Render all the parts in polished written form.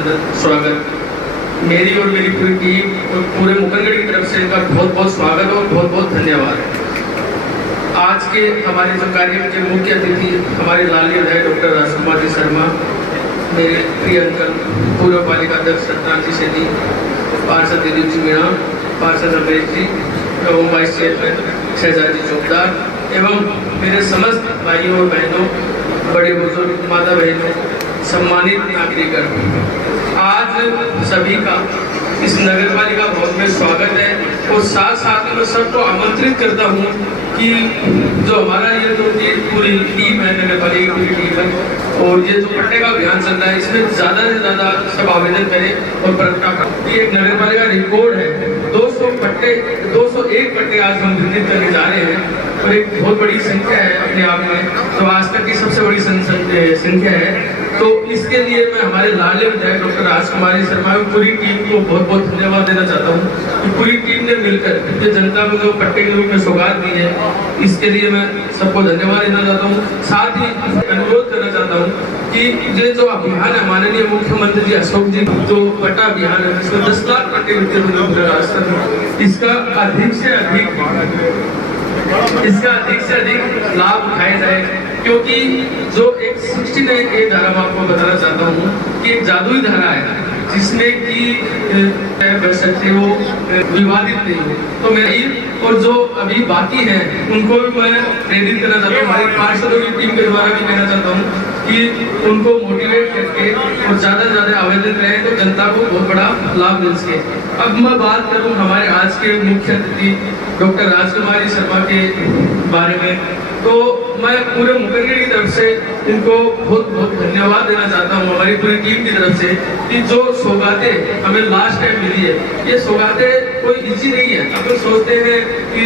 अभिनंदन, स्वागत। मेरी और मेरी पूरी टीम और पूरे मुकंदगढ़ की तरफ से इनका बहुत बहुत स्वागत और बहुत बहुत धन्यवाद है। आज के हमारे जो कार्यक्रम के मुख्य अतिथि हमारे लाडले विधायक डॉक्टर राजकुमार जी शर्मा, मेरे प्रिय अंकल पूर्व पालिका अध्यक्ष सत्यनारायण जी सेठी, पार्षद दिलीप जी मीणा, पार्षद रमेश जी एवं वाइस चेयरमैन शहजाद जी चौकदार एवं मेरे समस्त भाइयों और बहनों, बड़े बुजुर्ग, माता बहनों, सम्मानित नागरिकगण, आज सभी का इस नगर पालिका भवन में स्वागत है और साथ साथ में मैं सबको आमंत्रित करता हूँ कि जो हमारा ये जो पूरी टीम है, नगर पालिका की पूरी टीम है और ये जो पट्टे का अभियान चल रहा है, इसमें ज़्यादा से ज़्यादा सब आवेदन करें और प्रगटा करें। ये एक नगर पालिका रिकॉर्ड है, 201 पट्टे आज हम वितरित करने जा रहे हैं और एक बहुत बड़ी संख्या है अपने आप में, तो आज तक की सबसे बड़ी संख्या है। तो इसके लिए मैं हमारे लाडले विधायक डॉक्टर राजकुमार जी शर्मा की पूरी टीम को बहुत बहुत धन्यवाद देना चाहता हूँ कि पूरी टीम ने मिलकर जनता को जो पट्टे के रूप में सौगात दी है, इसके लिए मैं सबको धन्यवाद देना चाहता हूँ। साथ ही अनुरोध करना चाहता हूँ कि ये जो अभियान है माननीय मुख्यमंत्री जी अशोक जी जो पट्टा अभियान है, जिसमें 10 लाख पट्टे वितरित होने पूरे रास्ते में, इसका अधिक से अधिक लाभ उठाया जाए, क्योंकि जो एक 69A धारा मैं आपको बताना चाहता हूँ कि एक जादुई धारा है जिसमें कि वो विवादित नहीं हो। तो मैं और जो अभी बाकी है उनको भी मैं प्रेरित करना चाहता हूँ, हमारी पार्षदों की टीम के द्वारा भी कहना चाहता हूँ कि उनको मोटिवेट करके और ज़्यादा से ज़्यादा आवेदन करें तो जनता को बहुत बड़ा लाभ मिल सके। अब मैं बात करूँ हमारे आज के मुख्य अतिथि डॉक्टर राजकुमार जी शर्मा के बारे में, तो मैं पूरे मुकंदगढ़ की तरफ से इनको बहुत बहुत धन्यवाद देना चाहता हूँ, हमारी पूरी टीम की तरफ से, कि जो सौगातें हमें लास्ट टाइम मिली है, ये सौगातें कोई इजी नहीं है। अपन सोचते हैं कि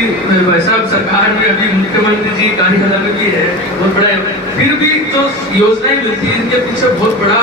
भाई साहब सरकार में अभी मुख्यमंत्री जी कार्यकाल में भी है, बहुत बड़ा है, फिर भी जो योजनाएं मिलती है इनके पीछे बहुत बड़ा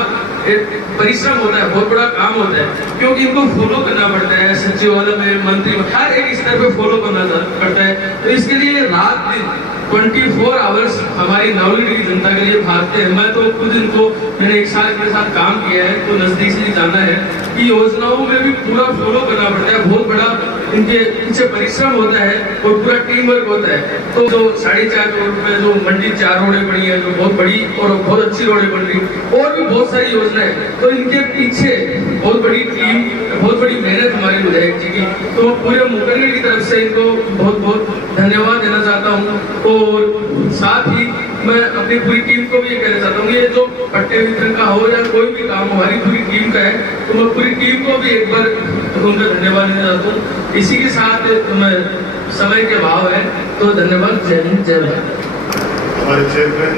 परिश्रम होता है, बहुत बड़ा काम होता है, क्योंकि इनको फॉलो करना पड़ता है, सचिवालय में, मंत्री हर एक स्तर पे फॉलो करना पड़ता है। तो इसके लिए रात दिन 24 आवर्स हमारी नवलगढ़ की जनता के लिए भागते हैं। मैं तो खुद इनको मैंने 1 साल के साथ काम किया है, तो नजदीक से जाना है कि योजनाओं में भी पूरा फॉलो करना पड़ता है, बहुत बड़ा इनके पीछे परिश्रम होता है और पूरा टीम वर्क होता है। तो जो 4.5 करोड़ रुपए जो मंडी 4 रोडें बनी है, जो बहुत बड़ी और बहुत अच्छी रोडें बन रही, और भी बहुत सारी योजनाएं, तो इनके पीछे बहुत बड़ी टीम, बहुत बड़ी मेहनत हमारे विधायक जी की। तो पूरे मुकंदगढ़ की तरफ से इनको बहुत बहुत धन्यवाद देना चाहता हूँ और साथ ही मैं अपनी पूरी टीम को भी ये कहना चाहता हूँ, ये जो पट्टे वितरण का हो या कोई भी काम हमारी पूरी टीम का है, तो मैं पूरी टीम को भी एक बार उनका धन्यवाद देना चाहता हूँ। इसी के साथ मैं समय के अभाव है, तो धन्यवाद। जय हिंद, जय भारत। हमारे चेयरमैन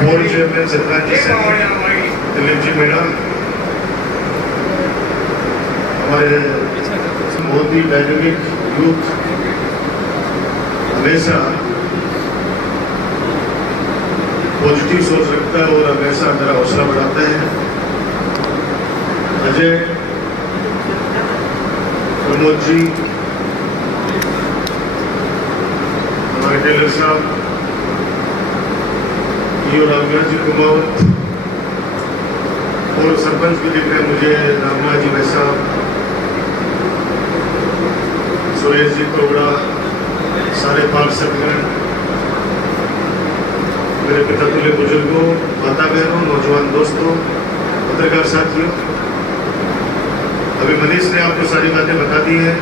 पूर्व चेयरमैन सत्यनारायण जी सेठी, दिलीप जी मीणा, हमारे बहुत ही डायनेमिक यूथ हमेशा पॉजिटिव सोच रखता है और हमेशा मेरा हौसला बढ़ाता है। अजय, प्रमोद जी, हमारे टेलर साहब, रामनाथ जी कुमावत, और सरपंच भी दिख रहे हैं मुझे, रामनाथ जी भाई साहब, सुरेश जी तोगड़ा, सारे पार्षदगण, मेरे पिता तुल्य बुजुर्गों, माता बहनों, नौजवान दोस्तों, पत्रकार साथियों, अभी मनीष ने आपको सारी बातें बता दी है।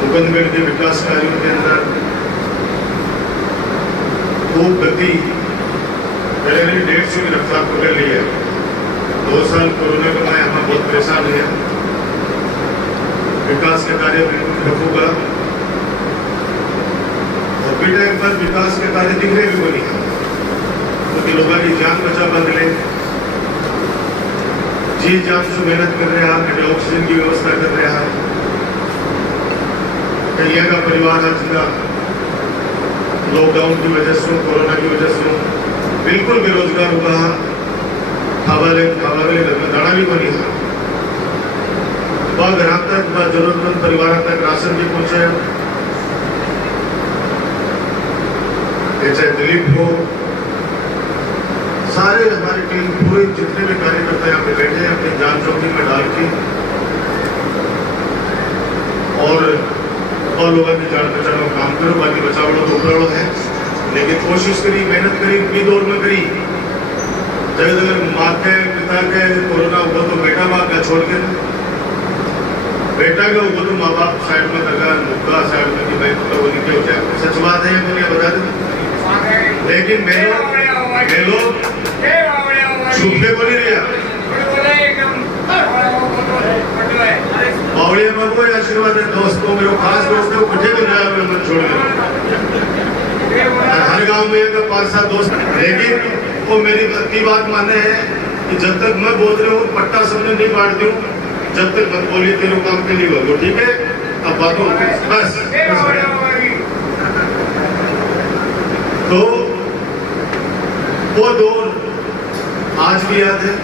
मुकंदगढ़ के विकास कार्यों के अंदर खूब गति पहले 150 की रफ्तार पकड़ ली है। 2 साल कोरोना के बाद हम बहुत परेशान हुए, विकास के कार्य बिल्कुल ठप होगा और बेटा एक बार विकास के कार्य दिख रहे भी बनी, क्योंकि लोगों की जान बचा बदले, जी जान से मेहनत कर रहे हैं, ऑक्सीजन की व्यवस्था कर रहे हैं, कई का परिवार आज लॉकडाउन की वजह से, कोरोना की वजह से बिल्कुल बेरोजगार होगा, खावाले दाना भी बनी है, घर तक जरूरतमंद परिवार तक राशन भी पहुंचे। ये चाहे दिलीप हो, सारे हमारी टीम, पूरे जितने भी कार्यकर्ता यहाँ पे बैठे हैं अपनी जान जोखिम में डाल के और लोगों की जान बचाने का काम करो। बाकी बचाव लो तो उपराड़ो है, लेकिन कोशिश करी, मेहनत करी, अपनी दौड़ में करी। जगह जगह माँ के पिता के कोरोना हुआ तो बेटा बाप का छोड़ के, बेटा का हुआ तो माँ बाप साइड में लगा, मुद्दा साइड में कि भाई मतलब वो नीचे हो जाए। सच बात है, मुझे बता दें। लेकिन मैं लोग छुप के बोली रहा बावड़िया बाबू आशीर्वाद है, दोस्तों मेरे खास दोस्त है, कुछ तो जाए मेरे मन छोड़ गए। हर गांव में 5-7 दोस्त, लेकिन वो मेरी की बात माने हैं कि जब तक मैं बोल रहा हूँ पट्टा सबने नहीं बांट दूं, जब तक मत बोली तेरे काम के लिए होगा। ठीक है, अब बातों बस। तो वो दौर आज भी याद है,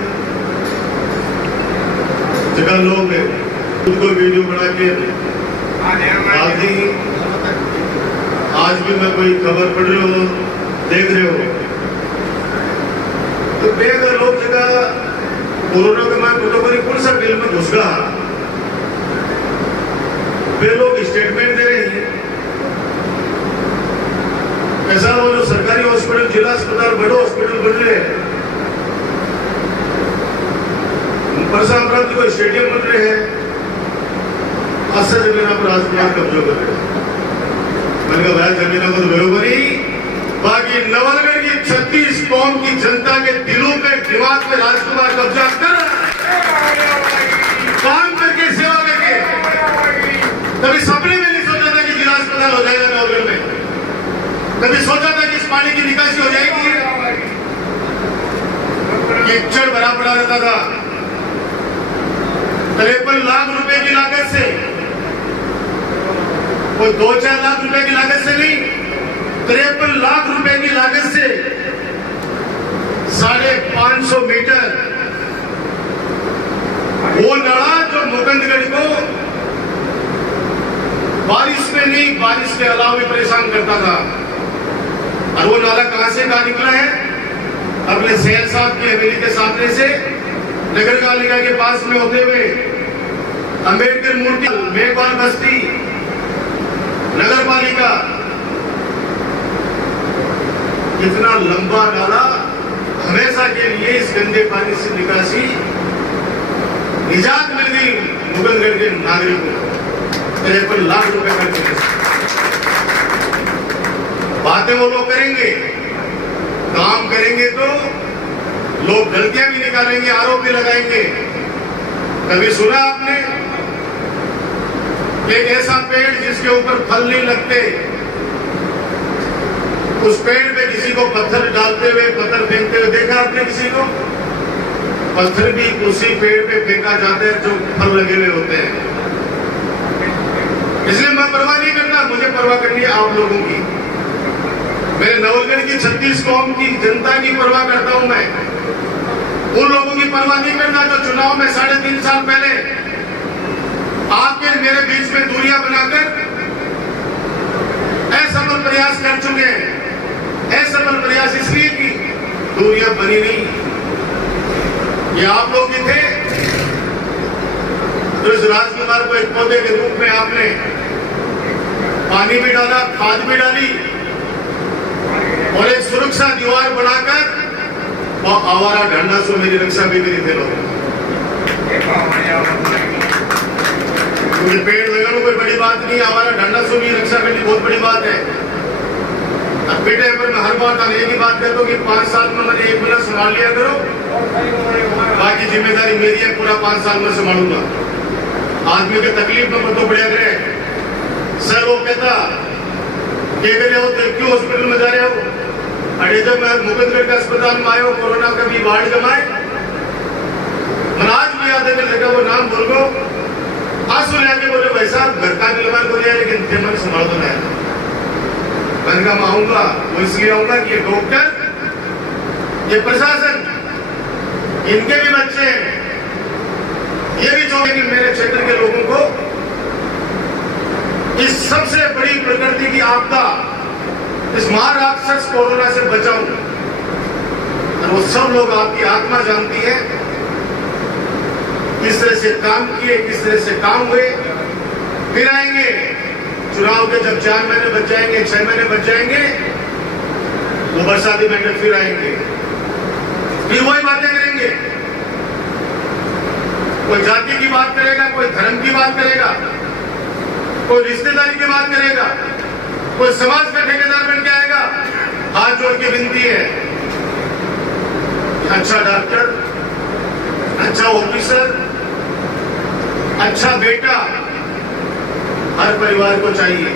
जगह लोग खुद को वीडियो बना के डाल दी। आज भी मैं कोई खबर पढ़ रहे हो, देख रहे हो तो बेगर लोग जगह कोरोना के बाद प्रोटोकॉल कौन सा बिल में घुस गया, वे लोग स्टेटमेंट दे रहे हैं। ऐसा वो जो सरकारी हॉस्पिटल, जिला अस्पताल, बड़े हॉस्पिटल बन रहे हैं, परसा अपराध को स्टेडियम बन रहे हैं, असर जमीन पर राजकुमार कब्जा कर रहे हैं। मैंने कहा भाई जमीन को तो बरोबर ही, बाकी नवलगढ़ की 36 कौम की जनता के दिलों पे, दिमाग पे राजकुमार कब्जा कर काम करके, सेवा करके। कभी सपने में नहीं सोचा था कि जिला अस्पताल हो जाएगा नवलगढ़ में, कभी सोचा था कि इस पानी की निकासी हो जाएगी। कीचड़ भरा पड़ा रहता था। 53 लाख रुपए की लागत से, कोई 2-4 लाख रुपए की लागत से नहीं, 53 लाख रुपए की लागत से 550 मीटर वो नाला जो मुकुंदगढ़ को बारिश में नहीं, बारिश के अलावा भी परेशान करता था। और वो नाला कहां से कहां निकला है? अपने शहर साहब की हवेली के सामने से नगर पालिका के पास में होते हुए अंबेडकर मूर्ति, मेघवाल बस्ती, नगर पालिका, इतना लंबा नाला हमेशा के लिए इस गंदे पानी से निकासी निजात मिल गई मुकुंदगढ़ के नागरिकों को 53 लाख रुपए खर्च। बातें वो लोग करेंगे, काम करेंगे तो लोग गलतियां भी निकालेंगे, आरोप भी लगाएंगे। कभी सुना आपने एक ऐसा पेड़ जिसके ऊपर फल नहीं लगते, उस पेड़ पे किसी को पत्थर डालते हुए, पत्थर फेंकते हुए देखा आपने किसी को? पत्थर भी उसी पेड़ पे फेंका जाता है जो फल लगे हुए होते हैं। इसलिए मैं परवाह नहीं करता, मुझे परवाह करनी है आप लोगों की। मैं नवलगढ़ की 36 कौम की जनता की परवाह करता हूं। मैं उन लोगों की परवाह नहीं करता जो चुनाव में 3.5 साल पहले आपके मेरे बीच में दूरियां बनाकर असफल प्रयास कर चुके हैं। असफल प्रयास इसलिए कि दूरियां बनी नहीं। ये आप लोग ही थे तो इस राजकुमार को एक पौधे के रूप में आपने पानी भी डाला, खाद भी डाली और एक सुरक्षा दीवार बनाकर और आवारा ढंडा से मेरी रक्षा भी करी थे लोग। मुझे पेड़ लगाना कोई बड़ी बात नहीं, आवारा ढंडा से भी रक्षा करनी बहुत बड़ी बात है। अब बेटे पर मैं हर बात एक ही बात कहता हूँ कि 5 साल में मैंने 1 महीना संभाल लिया करो, बाकी जिम्मेदारी मेरी है, पूरा 5 साल में संभालूंगा। आदमी के तकलीफ में तो बढ़िया करे सर, वो कहता क्यों हॉस्पिटल में जा रहे हो? अरे जब मैं मुकुंदगढ़ के अस्पताल में आयो, कोरोना का भी वार्ड जमाए, आज भी याद है लगा वो नाम बोल गो, आंसू लेके बोले भाई साहब घर का भी लगा हो जाए लेकिन मन संभाल दो। मैंने कहा मैं आऊंगा, वो इसलिए आऊंगा कि ये डॉक्टर, ये प्रशासन, इनके भी बच्चे हैं, ये भी चाहेंगे कि मेरे क्षेत्र के लोगों को इस सबसे बड़ी प्रकृति की आपदा इस महाराक्षस कोरोना से बचाऊं। और वो सब लोग आपकी आत्मा जानती है किस तरह से काम किए, किस तरह से काम हुए। फिर आएंगे चुनाव के, जब 4 महीने बच जाएंगे, 6 महीने बच जाएंगे, वो बरसाती महीने फिर आएंगे, फिर वही बातें करेंगे। कोई जाति की बात करेगा, कोई धर्म की बात करेगा, कोई रिश्तेदारी की बात करेगा, कोई समाज का ठेकेदार बन के आएगा। हाथ जोड़ के विनती है, अच्छा डॉक्टर, अच्छा ऑफिसर, अच्छा बेटा हर परिवार को चाहिए।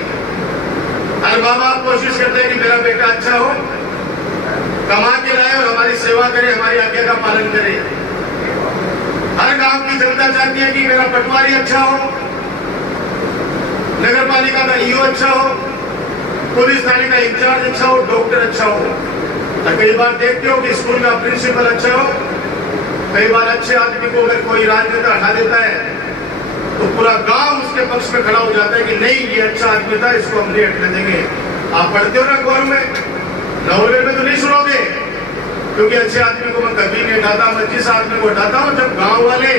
हर माँ बाप कोशिश करते हैं कि मेरा बेटा अच्छा हो, कमा के लाए और हमारी सेवा करे, हमारी आज्ञा का पालन करे। हर गांव की जनता चाहती है कि मेरा पटवारी अच्छा हो, नगर पालिका का ईओ अच्छा हो, पुलिस थाने का इंचार्ज अच्छा हो, डॉक्टर अच्छा हो। और कई बार देखते हो कि स्कूल का प्रिंसिपल अच्छा हो। कई बार अच्छे आदमी को अगर कोई राजनेता हटा देता है तो पूरा गांव उसके पक्ष में खड़ा हो जाता है कि नहीं, ये अच्छा आदमी था, इसको हम नहीं हटने देंगे। आप पढ़ते हो ना अखबार में, नवलगढ़ में तो नहीं सुनोगे, क्योंकि अच्छे आदमी को मैं कभी नहीं हटाता। मैं जिस आदमी को हटाता हूं जब गांव वाले,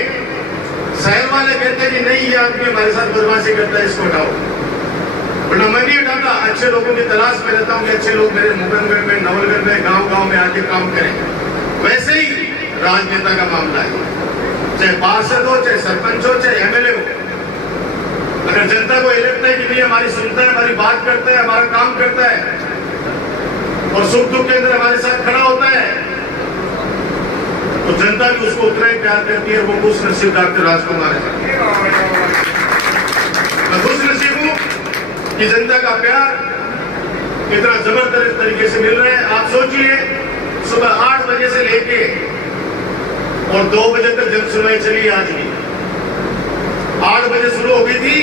शहर वाले कहते हैं कि नहीं, ये आदमी हमारे साथ बदमाशी करता है, इसको हटाओ, वरना मैं नहीं हटाता। अच्छे लोगों की तलाश में रहता हूं कि अच्छे लोग मेरे मुकंदगढ़ में, नवलगढ़ में, गांव-गांव में आके काम करें। वैसे ही राजनेता का मामला है, चाहे पार्षद हो, चाहे सरपंच हो, चाहे एमएलए हो। अगर जनता को ये लगता है कि नहीं, हमारी सुनता है, हमारी बात करता है, हमारा काम करता है और सुख दुख के अंदर हमारे साथ खड़ा होता है, तो जनता भी उसको उतना ही प्यार करती है। वो खुश नसीब डॉक्टर राजकुमार है। मैं खुश नसीब हूं कि जनता का प्यार इतना जबरदस्त तरीके से मिल रहा है। आप सोचिए, सुबह 8 बजे से लेके और 2 बजे तक जन सुनवाई चली। आज भी 8 बजे शुरू हो गई थी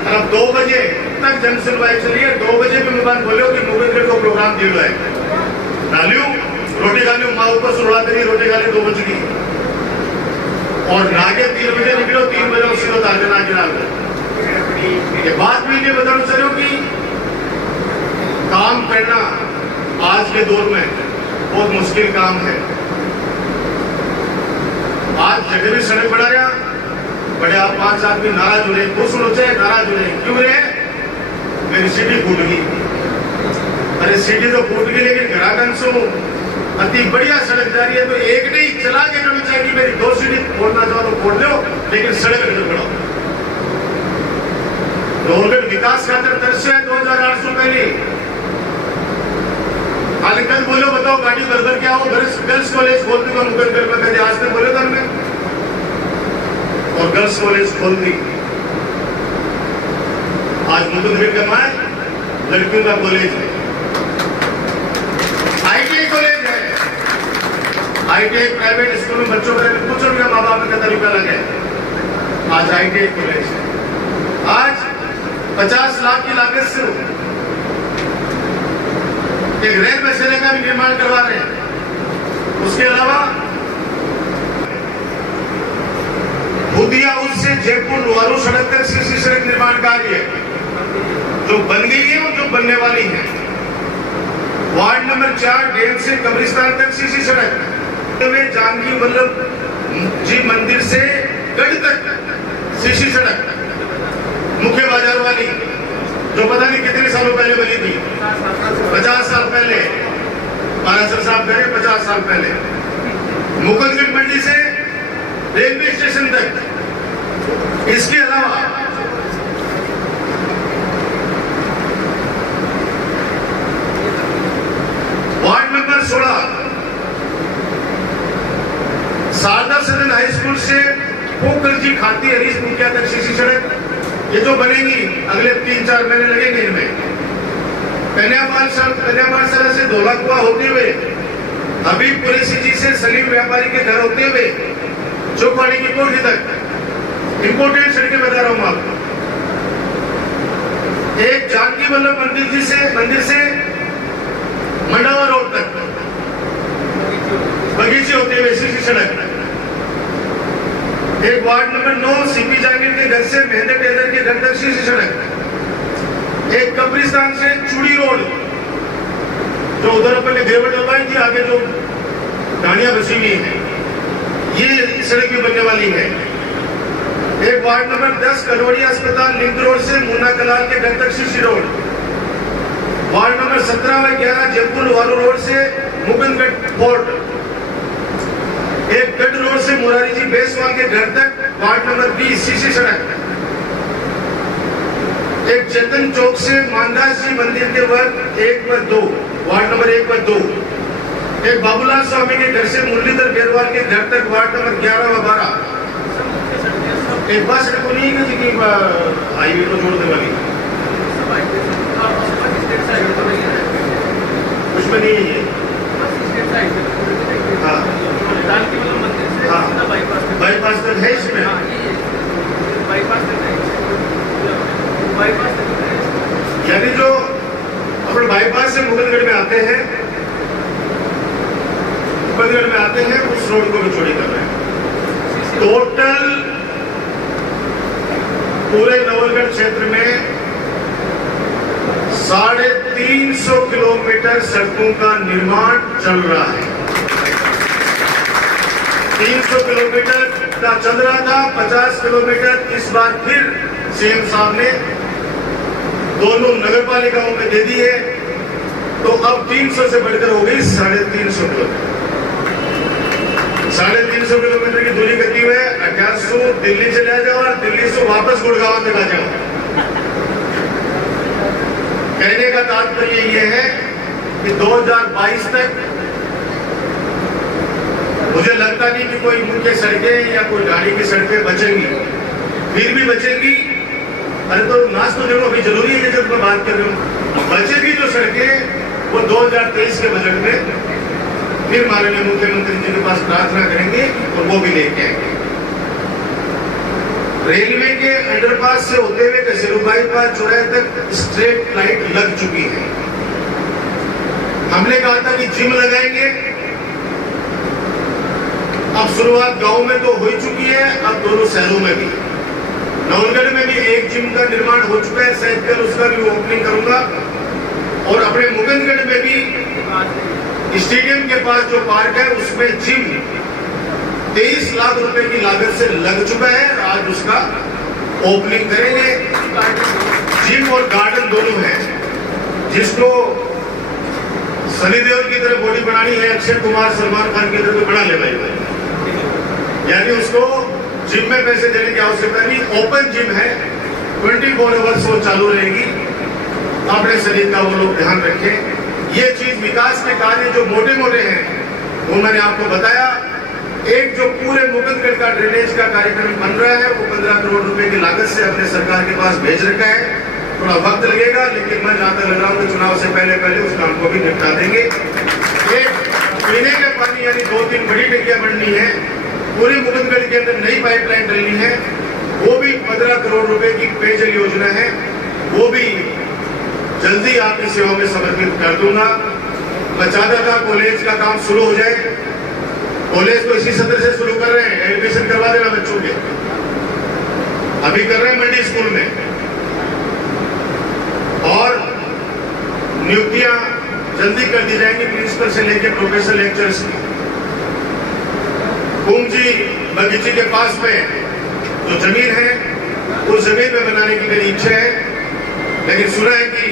और अब 2 बजे तक जन सुनवाई चली है। 2 बजे भी मेहमान बोले कि मुकंदगढ़ को प्रोग्राम दिया है, डालियो रोटी खा लियो, माँ ऊपर सुनवा दे रही, रोटी खा ली, 2 बज गई और नागे 3 बजे निकलो, 3 बजे सीधो तार नागे डाल गए। ये बात भी नहीं बताना चाहिए कि काम करना आज के दौर में बहुत मुश्किल काम है। आज जगह भी सड़क बना रहा, बड़े आप 5 आदमी नाराज हो रहे, खुश हो चाहे नाराज हो रहे, क्यों रहे? मेरी सीढ़ी फूट गई। अरे सीढ़ी तो फूट गई, लेकिन ग्राहकन सो अति बढ़िया सड़क जा रही है, तो एक नहीं चला के करनी चाहिए। मेरी 2 सीढ़ी फोड़ना चाहो तो फोड़ दो, लेकिन सड़क नहीं बढ़ाओ। नवलगढ़ विकास खातर तरसे है 2800 पहले। कल बोलो, बताओ गाड़ी भर भर के आओ, गर्ल्स कॉलेज खोल दूंगा मुकंदगढ़ में, कभी आज तक बोले था मैं, और गर्ल्स कॉलेज खोल दी। आज मुकंदगढ़ का माए लड़कियों का कॉलेज है, आईटीआई कॉलेज है। आईटीआई प्राइवेट स्कूल में बच्चों का पूछो मेरा माँ बाप का तरीका लगे। आज आईटीआई कॉलेज है। आज 50 लाख की लागत से एक रेल बसेरे का भी निर्माण करवा रहे हैं। उसके अलावा बुधिया उससे जयपुर लोहारू सड़क तक सीसी सड़क निर्माण कार्य है, जो बन गई है और जो बनने वाली है। वार्ड नंबर 4 डेल से कब्रिस्तान तक सीसी सड़क, जानकी वल्लभ जी मंदिर से गढ़ तक सीसी सड़क, मुख्य बाजार वाली, जो पता नहीं कितने सालों पहले बनी थी, 50 साल पहले। महाराष्ट्र साहब गए 50 साल पहले। मुकंदगढ़ मंडी से रेलवे स्टेशन तक। इसके अलावा वार्ड नंबर 16 शारदा सदन हाई स्कूल से पोखर जी खाती हरीश मुखिया तक सीसी सड़क, ये जो बनेगी अगले 3-4 महीने लगेंगे इनमें। कन्यापाठशाला से धोला कुआ होते हुए हबीब कुरैशी जी से सलीम व्यापारी के घर होते हुए चौपाड़ी की कोठी तक इंपोर्टेंट सड़कें बता रहा हूं आपको। एक जानकी वल्लभ मंदिर से मंडावा रोड तक बगीचे होते हुए सीसी सड़क। एक वार्ड नंबर 9 सीपी जागीर के घर से महेंद्र टेलर के घर तक सीसी सड़क। एक कब्रिस्तान से चूड़ी रोड जो उधर अपने गिरवट डलवाई थी, आगे जो डानियां बसी हुई हैं, ये सड़क भी बनने वाली है। एक वार्ड नंबर 10 कलोड़िया अस्पताल लिंक रोड से मुन्ना कलाल के घर तक सीसी रोड। वार्ड नंबर 17 व 11 जयपुर वालू रोड से मुकुंदगढ़ फोर्ट। एक गढ़ रोड से मुरारी जी बेसवाल के घर तक वार्ड नंबर 20 सीसी सड़क। एक चेतन चौक से मानदास जी मंदिर के वर्ग 1 व 2 वार्ड नंबर 1 व 2। एक बाबूलाल स्वामी के घर से मुरलीधर बेरवाल के घर तक वार्ड नंबर 11 व 12। एक बस सड़क को नहीं है कि हाईवे को जोड़ने वाली, उसमें नहीं है ये। हाँ हाँ, बाईपास तक है इसमें। यानी जो अपने बाईपास से मुगलगढ़ में आते हैं, मुगलगढ़ में आते हैं, उस रोड को भी चौड़ी कर रहे हैं। टोटल पूरे नवलगढ़ क्षेत्र में 350 किलोमीटर सड़कों का निर्माण चल रहा है। 300 किलोमीटर का चल रहा था, 50 किलोमीटर इस बार फिर सीएम साहब ने दोनों नगर पालिकाओं में दे दी है, तो अब 300 से बढ़कर हो गई 350 किलोमीटर। 350 किलोमीटर की दूरी करती हुए 1800 दिल्ली चले जाओ और दिल्ली से वापस गुड़गांव तक आ जाओ। कहने का तात्पर्य यह है कि 2022 तक मुझे लगता नहीं कि कोई मुख्य सड़कें या कोई गाड़ी की सड़कें बचेंगी, फिर भी बचेंगी। अरे तो नाश तो देखो, अभी जरूरी है जब मैं बात कर रहा हूँ। बचेगी जो सड़कें वो 2023 के बजट में फिर माननीय मुख्यमंत्री जी के पास प्रार्थना करेंगे और वो भी लेके आएंगे। रेलवे के अंडरपास से होते हुए कसेरुबाई पास चौराहे तक स्ट्रेट लाइट लग चुकी है। हमने कहा था कि जिम लगाएंगे, अब शुरुआत गांव में तो हो चुकी है, अब दोनों शहरों में भी। नवलगढ़ में भी एक जिम का निर्माण हो चुका है, शायद कल उसका भी ओपनिंग करूंगा। और अपने मुकुंदगढ़ में भी स्टेडियम के पास जो पार्क है उसमें जिम 23 लाख रुपए की लागत से लग चुका है, आज उसका ओपनिंग करेंगे। जिम और गार्डन दोनों है। जिसको सनी देओल की तरह बॉडी बनानी है, अक्षय कुमार सलमान खान की तरह तो बना ले भाई। यानी उसको जिम में पैसे देने की आवश्यकता नहीं, ओपन जिम है, 24 आवर्स वो चालू रहेगी। अपने शरीर का वो लोग ध्यान रखें। ये चीज विकास के कार्य जो मोटे मोटे हैं वो मैंने आपको बताया। एक जो पूरे मुकुंदगढ़ का ड्रेनेज का कार्यक्रम बन रहा है वो 15 करोड़ रुपए की लागत से अपने सरकार के पास भेज रखा है। थोड़ा वक्त लगेगा, लेकिन मैं जहां तक लग रहा हूं कि चुनाव से पहले उस काम को भी निपटा देंगे। एक पीने के पानी यानी 2-3 बड़ी टंकियां बननी है, पूरे मुकुंदगढ़ के अंदर नई पाइपलाइन डलनी है, वो भी 15 करोड़ रुपए की पेयजल योजना है, वो भी जल्दी आपकी सेवा में समर्पित कर दूंगा। मैं चाहता था कॉलेज का काम शुरू हो जाए। कॉलेज तो इसी सत्र से शुरू कर रहे हैं, एडमिशन करवा देना बच्चों के, अभी कर रहे हैं मंडी स्कूल में। और नियुक्तियां जल्दी कर दी जाएंगी प्रिंसिपल से लेकर प्रोफेसर लेक्चरर्स की। कुंजी बगीचे के पास में जो जमीन है उस जमीन में बनाने की मेरी इच्छा है, लेकिन सुना है कि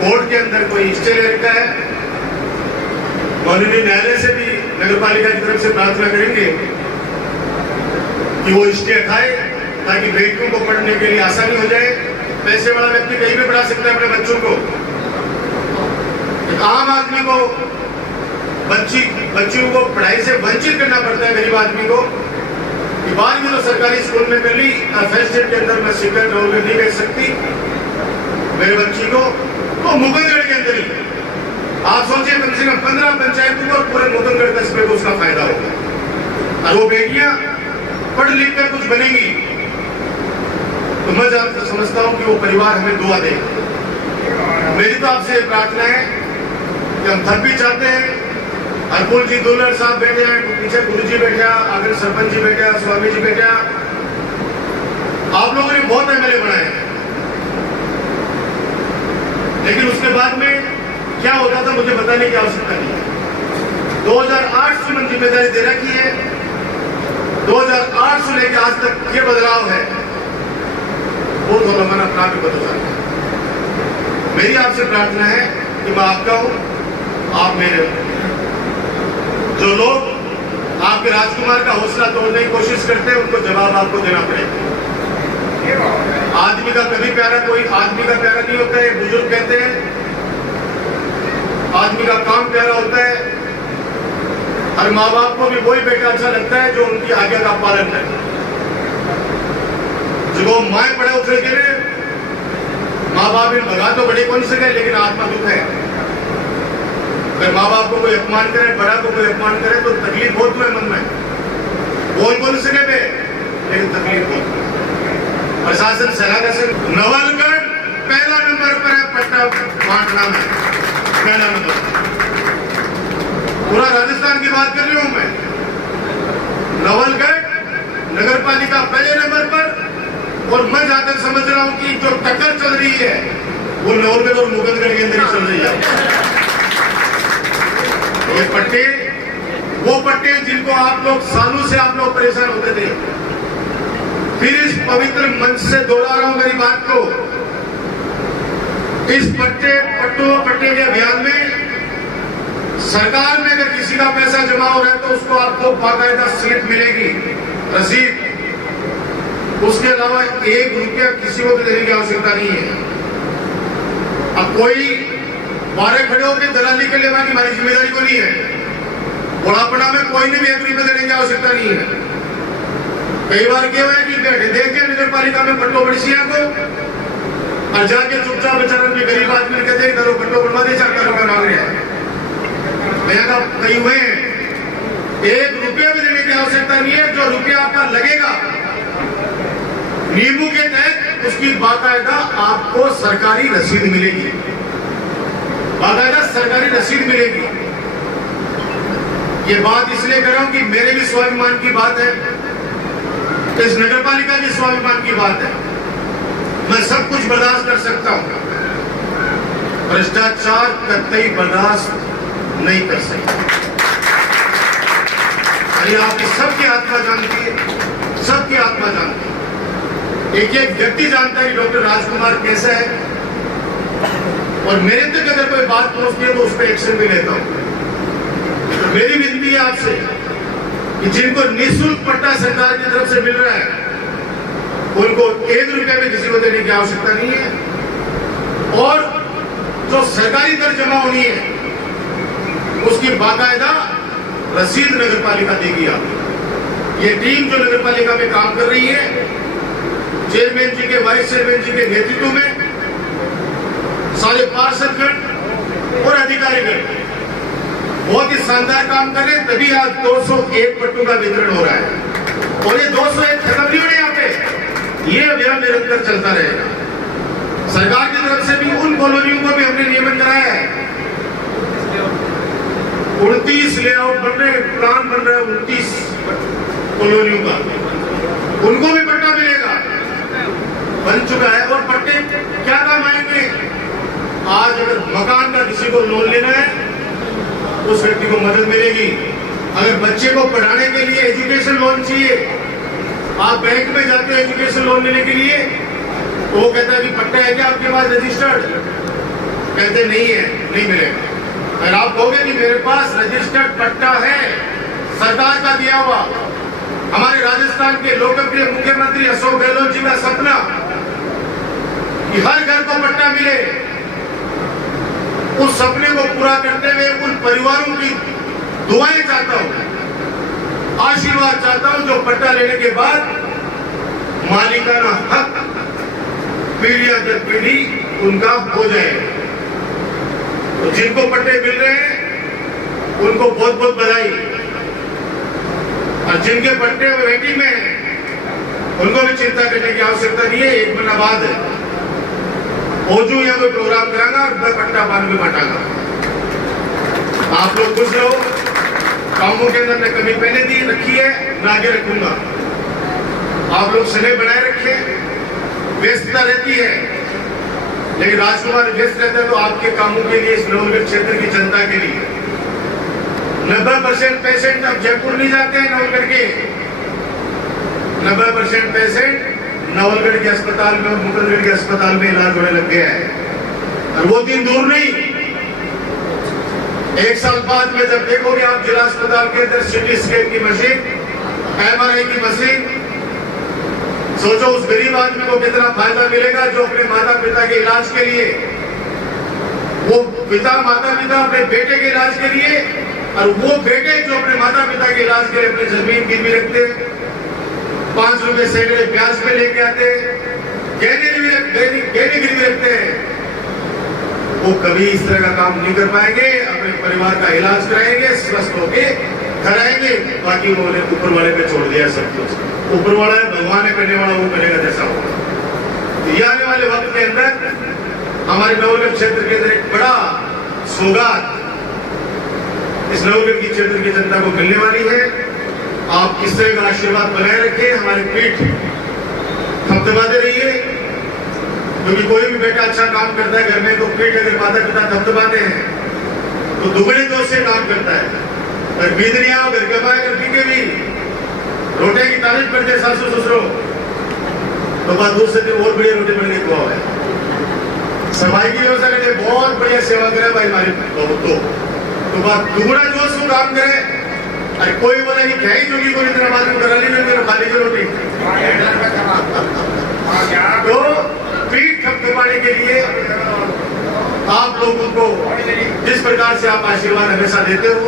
कोर्ट के अंदर कोई स्टे ले रखा है। माननीय न्यायालय से भी नगर पालिका की तरफ से प्रार्थना करेंगे कि वो स्टे हटाए ताकि बेटियों को पढ़ने के लिए आसानी हो जाए। पैसे वाला व्यक्ति कहीं भी पढ़ा सकता है अपने बच्चों को। एक आम आदमी को बच्चियों को पढ़ाई से वंचित करना पड़ता है, गरीब आदमी को। कि बाद में तो सरकारी स्कूल में कर ली, फर्स्ट ईयर के अंदर मैं शिक्षक रोल नहीं कर सकती मेरे बच्ची को, तो मुकुंदगढ़ के अंदर ही आप सोचिए कम से कम 15 पंचायतों को और पूरे मुकुंदगढ़ कस्बे को उसका फायदा होगा। और वो बेटियां पढ़ लिख कर कुछ बनेंगी तो मैं समझता हूं कि वो परिवार हमें दुआ देगा। मेरी तो आपसे प्रार्थना है कि हम थक भी चाहते हैं। हरपुल जी दुल्लर साहब बैठे हैं, पीछे गुरु जी बैठा, आगे सरपंच जी बैठा, स्वामी जी बैठा, आप लोगों ने बहुत एमएलए बनाए हैं, लेकिन उसके बाद में क्या होता था मुझे बताने की आवश्यकता नहीं है। 2008 से मैंने जिम्मेदारी दे रखी है, 2008 से लेकर आज तक ये बदलाव है, वो तो मैंने अपना भी बदल सकता है। मेरी आपसे प्रार्थना है कि मैं आपका हूं, आप मेरे हो। जो लोग आपके राजकुमार का हौसला तोड़ने की कोशिश करते हैं उनको जवाब आपको देना पड़ेगा। आदमी का कभी प्यारा कोई आदमी का प्यारा नहीं होता है। बुजुर्ग कहते हैं आदमी का काम प्यारा होता है। हर माँ बाप को भी वही बेटा अच्छा लगता है जो उनकी आज्ञा का पालन करे। जो माए पड़े उठे के लिए माँ बाप इन भगा तो बड़े कौन सके, लेकिन आत्मा दुख है। अगर माँ बाप को कोई अपमान करे, बड़ा को कोई अपमान करे तो तकलीफ बहुत हुए मन में, बोल सके पे, लेकिन तकलीफ बहुत। प्रशासन सलाह से नवलगढ़ पहला नंबर पर है पट्टा बांटना में, पहला नंबर। पूरा राजस्थान की बात कर रही हूं मैं। नवलगढ़ नगर पालिका पहले नंबर पर, और मैं जहां तक समझ रहा हूं कि जो टक्कर चल रही है वो नवलगढ़ और मुगलगढ़ के अंदर ही चल रही है। ये पट्टे वो पट्टे जिनको आप लोग सालों से आप लोग परेशान होते थे। फिर इस पवित्र मंच से दोहरा रहा हूं मेरी बात को। इस पट्टे के अभियान में सरकार में अगर किसी का पैसा जमा हो रहा है तो उसको आपको बाकायदा सीट मिलेगी, रसीद। उसके अलावा 1 रुपया किसी को भी देने की आवश्यकता नहीं है। अब कोई बारे खड़े होकर दलाली के लिए हमारी जिम्मेदारी को नहीं है। बुढ़ापना में कोई ने भी 1 रुपया देने की आवश्यकता नहीं है। कई बार क्या हुआ है कि बैठे देख के नगर पालिका में पट्टो बड़सिया को और जाके चुपचाप बेचारा भी गरीब आदमी कहते हैं करो पट्टो बनवा दे, 4 रुपया मांग रहे हैं। कई हुए हैं 1 रुपया भी देने की आवश्यकता नहीं है। जो रुपया आपका लगेगा नियमों के तहत उसकी बाकायदा आपको सरकारी रसीद मिलेगी, बाकायदा सरकारी रसीद मिलेगी। ये बात इसलिए कर रहा हूं कि मेरे भी स्वाभिमान की बात है, इस नगर पालिका के स्वाभिमान की बात है। मैं सब कुछ बर्दाश्त कर सकता हूं, भ्रष्टाचार कतई बर्दाश्त नहीं कर सकता। अरे आपकी सबकी आत्मा जानती है, सबकी आत्मा जानती है। एक व्यक्ति जानता है कि डॉक्टर राजकुमार कैसा है, और मेरे तक अगर कोई बात पहुंचती है तो उस पर एक्शन भी लेता हूं। तो मेरी विनती है आपसे कि जिनको निःशुल्क पट्टा सरकार की तरफ से मिल रहा है उनको 1 रुपया भी किसी को देने की आवश्यकता नहीं है। और जो सरकारी दर जमा होनी है उसकी बाकायदा रसीद नगर पालिका देगी। आप ये टीम जो नगर पालिका में काम कर रही है, चेयरमैन जी के, वाइस चेयरमैन जी के नेतृत्व में सारे पार्षदगण और अधिकारीगण बहुत ही शानदार काम कर रहे हैं, तभी आज 201 पट्टों का वितरण हो रहा है। और ये 201 खत्म नहीं होने यहाँ पे, ये अभियान निरंतर चलता रहेगा। सरकार की तरफ से भी उन कॉलोनियों को भी हमने नियमन कराया है। 29 लेआउट बन रहे, प्लान बन रहा है 29 कॉलोनियों का, उनको भी पट्टा मिलेगा, बन चुका है। और पट्टे क्या काम आएंगे? आज अगर मकान का किसी को लोन लेना है उस व्यक्ति को मदद मिलेगी। अगर बच्चे को पढ़ाने के लिए एजुकेशन लोन चाहिए, आप बैंक में जाते हैं एजुकेशन लोन लेने के लिए, तो वो कहता है कि पट्टा है क्या आपके पास रजिस्टर्ड? कहते नहीं है, नहीं मिलेगा। अगर आप कहोगे कि मेरे पास रजिस्टर्ड पट्टा है सरकार का दिया हुआ, हमारे राजस्थान के लोकप्रिय मुख्यमंत्री अशोक गहलोत जी का सपना कि हर घर को पट्टा मिले, उस सपने को पूरा करते हुए उन परिवारों की दुआएं चाहता हूं, आशीर्वाद चाहता हूं जो पट्टा लेने के बाद मालिकाना हक पीढ़ियां दर पीढ़ी उनका हो जाए। तो जिनको पट्टे मिल रहे हैं उनको बहुत बहुत बधाई, और जिनके पट्टे वेटिंग में हैं उनको भी चिंता करने की आवश्यकता नहीं है। 1 महीना बाद ओजू या कोई प्रोग्राम करांगा और मैं पट्टा पान भी बांटांगा। आप लोग खुश रहो। कामों के अंदर मैं कमी पहले दी रखी है, मैं आगे रखूंगा। आप लोग स्नेह बनाए रखें, व्यस्तता रहती है, लेकिन राजकुमार व्यस्त रहते हैं तो आपके कामों के लिए, इस नवलगढ़ क्षेत्र की जनता के लिए 90% पेशेंट अब जयपुर नहीं जाते हैं। नवलगढ़ के 90% पेशेंट नवलगढ़ के अस्पताल में और मुकुंदगढ़ के अस्पताल में इलाज होने लग गया है। और वो दिन दूर नहीं, 1 साल बाद में जब देखोगे आप जिला अस्पताल के अंदर सीटी स्कैन की मशीन, MRI की मशीन, सोचो उस गरीब आदमी को कितना फायदा मिलेगा जो अपने माता पिता के इलाज के लिए, वो माता पिता अपने बेटे के इलाज के लिए, और वो बेटे जो अपने माता पिता के इलाज के लिए अपनी जमीन गिरवी रखते, 5 रुपए सैकड़े ब्याज पे लेके आते, गहने गिरवी रखते हैं, वो कभी इस तरह का काम नहीं कर पाएंगे। अपने परिवार का इलाज कराएंगे, स्वस्थ होके घर आएंगे, बाकी वो ऊपर वाले पे छोड़ दिया सब कुछ। ऊपर वाला है, भगवान है, करने वाला वो करेगा जैसा होगा। तो आने वाले वक्त के अंदर हमारे नवलगढ़ क्षेत्र के अंदर एक बड़ा सौगात इस नवलगढ़ की क्षेत्र की जनता को मिलने वाली है। आप इस तरह का आशीर्वाद बनाए रखिए, हमारे पीठ थपथपाते रहिए, क्योंकि कोई भी बेटा अच्छा काम करता है घर में तो पीठ अगर माता पिता थपथपाते हैं तो दुगने दोष से काम करता है। अगर बीत नहीं आओ घर कमाए कर पीके भी रोटे की तारीफ करते सासू ससुरों तो बात दूर से और बढ़िया रोटी बन के खुआ है। सफाई की व्यवस्था करते बहुत बढ़िया सेवा करे भाई हमारे बहुत तो बात दुगुना जोश को काम करे। अरे कोई बोला कि क्या ही जोगी को इतना बात करा ली मेरे खाली की रोटी तो पीठ थपथपाने के लिए आप लोगों को जिस प्रकार से आप आशीर्वाद हमेशा देते हो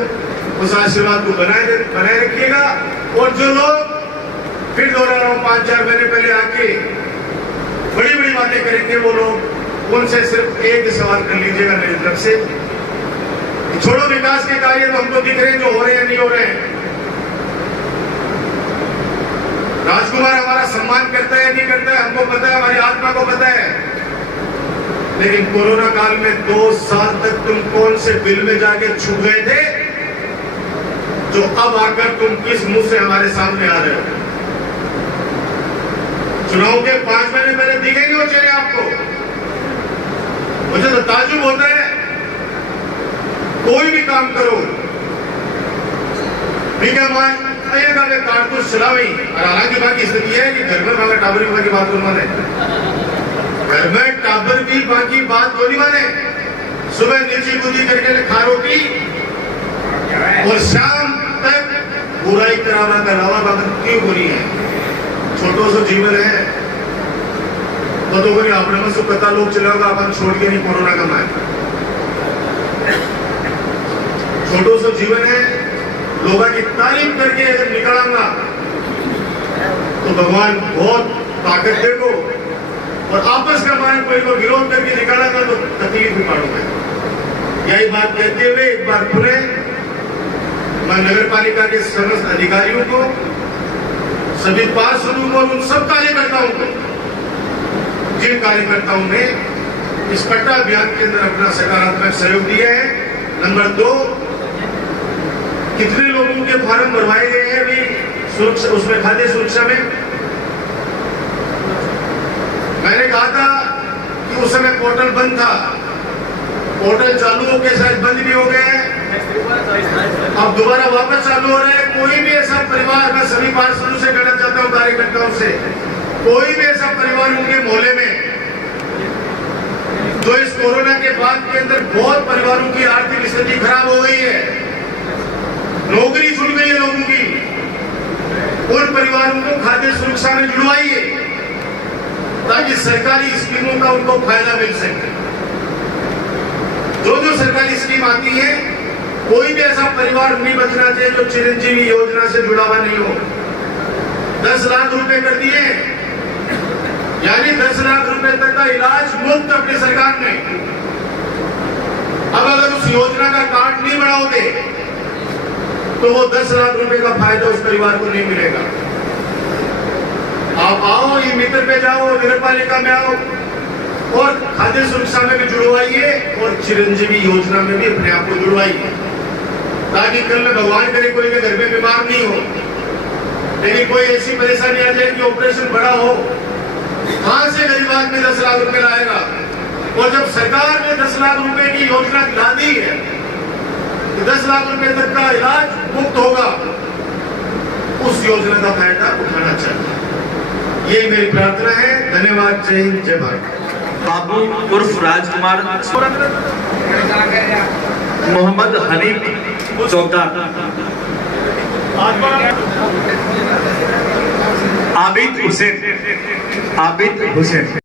उस आशीर्वाद को बनाए रखिएगा। और जो लोग फिर दोहरा रहा हूं 5-4 महीने पहले आके बड़ी बड़ी बातें करेंगे वो लोग, उनसे सिर्फ एक सवाल कर लीजिएगा मेरी तरफ से, छोड़ो विकास के कार्य तो हमको दिख रहे हैं जो हो रहे हैं नहीं हो रहे हैं। राजकुमार हमारा सम्मान करता है नहीं करता है हमको पता है, हमारी आत्मा को पता है, लेकिन कोरोना काल में 2 साल तक तुम कौन से बिल में जाके छुप गए थे जो अब आकर तुम किस मुंह से हमारे सामने आ रहे हो। चुनाव के 5 महीने पहले दिखे नहीं वो चेहरे आपको। मुझे तो ताजुब होता है, कोई भी काम करो ठीक है मैं कारतूस चलावी, और हालांकि बाकी स्थिति है कि घर में मांगा टाबर भी बाकी बात बोलवा है, घर में टाबर भी बाकी बात बोली माने, सुबह नीची कूदी करके खा रोटी और शाम तक बुराई कराना का अलावा बात क्यों बुरी है। छोटो सो जीवन है तो कोई अपने में सुख पता लोग चलाओगा अपन छोड़ के नहीं कोरोना का माए। छोटो सो जीवन है, लोगों की तारीफ करके अगर निकलांगा तो भगवान बहुत ताकत देखो, और आपस का मान कोई को विरोध करके निकालेगा तो तकलीफ भी पाड़ूंगा। यही बात कहते हुए एक बार पुनः मैं नगर पालिका के समस्त अधिकारियों को, सभी पार्षदों को, उन सब कार्यकर्ताओं को, जिन कार्यकर्ताओं ने इस पट्टा अभियान के अंदर अपना सकारात्मक सहयोग दिया है। नंबर 2, कितने लोगों के फार्म भरवाए गए हैं अभी सुरक्षा, उसमें खाद्य सुरक्षा में। मैंने कहा था कि उस समय पोर्टल बंद था, पोर्टल चालू होकर शायद बंद भी हो गए हैं, अब दोबारा वापस चालू हो रहे हैं। कोई भी ऐसा परिवार, मैं सभी पार्षदों से कहना चाहता हूं, कार्यकर्ताओं से, कोई भी ऐसा परिवार उनके मोहल्ले में जो इस कोरोना के बाद के अंदर बहुत परिवारों की आर्थिक स्थिति खराब हो गई है, नौकरी छूट गई है लोगों की, उन परिवारों को खाद्य सुरक्षा में जुड़वाइए ताकि सरकारी स्कीमों का उनको फायदा मिल सके। जो सरकारी स्कीम आती है, कोई भी ऐसा परिवार नहीं बचना चाहिए जो चिरंजीवी योजना से जुड़ा हुआ नहीं हो। 10 लाख रुपए कर दिए, यानी 10 लाख रुपए तक का इलाज मुफ्त अपनी सरकार ने। अब अगर उस योजना का कार्ड नहीं बनाओगे तो वो 10 लाख रुपए का फायदा उस परिवार को नहीं मिलेगा। आप आओ, ये मित्र पे जाओ, नगर पालिका में आओ और खाद्य सुरक्षा में भी जुड़वाइए और चिरंजीवी योजना में भी अपने आप को जुड़वाइए, ताकि कल में भगवान करे कोई के घर में बीमार नहीं हो, लेकिन कोई ऐसी परेशानी आ जाए कि ऑपरेशन बड़ा हो, कहां से गरीब आदमी 10 लाख रुपए लाएगा। और जब सरकार ने 10 लाख रुपए की योजना ला दी है कि 10 लाख रुपए तक का इलाज मुफ्त होगा, उस योजना का फायदा उठाना चाहिए। ये मेरी प्रार्थना है। धन्यवाद। जय हिंद, जय भारत। बाबू उर्फ राजकुमार, मोहम्मद हनीफ चौकदार, आबिद हुसैन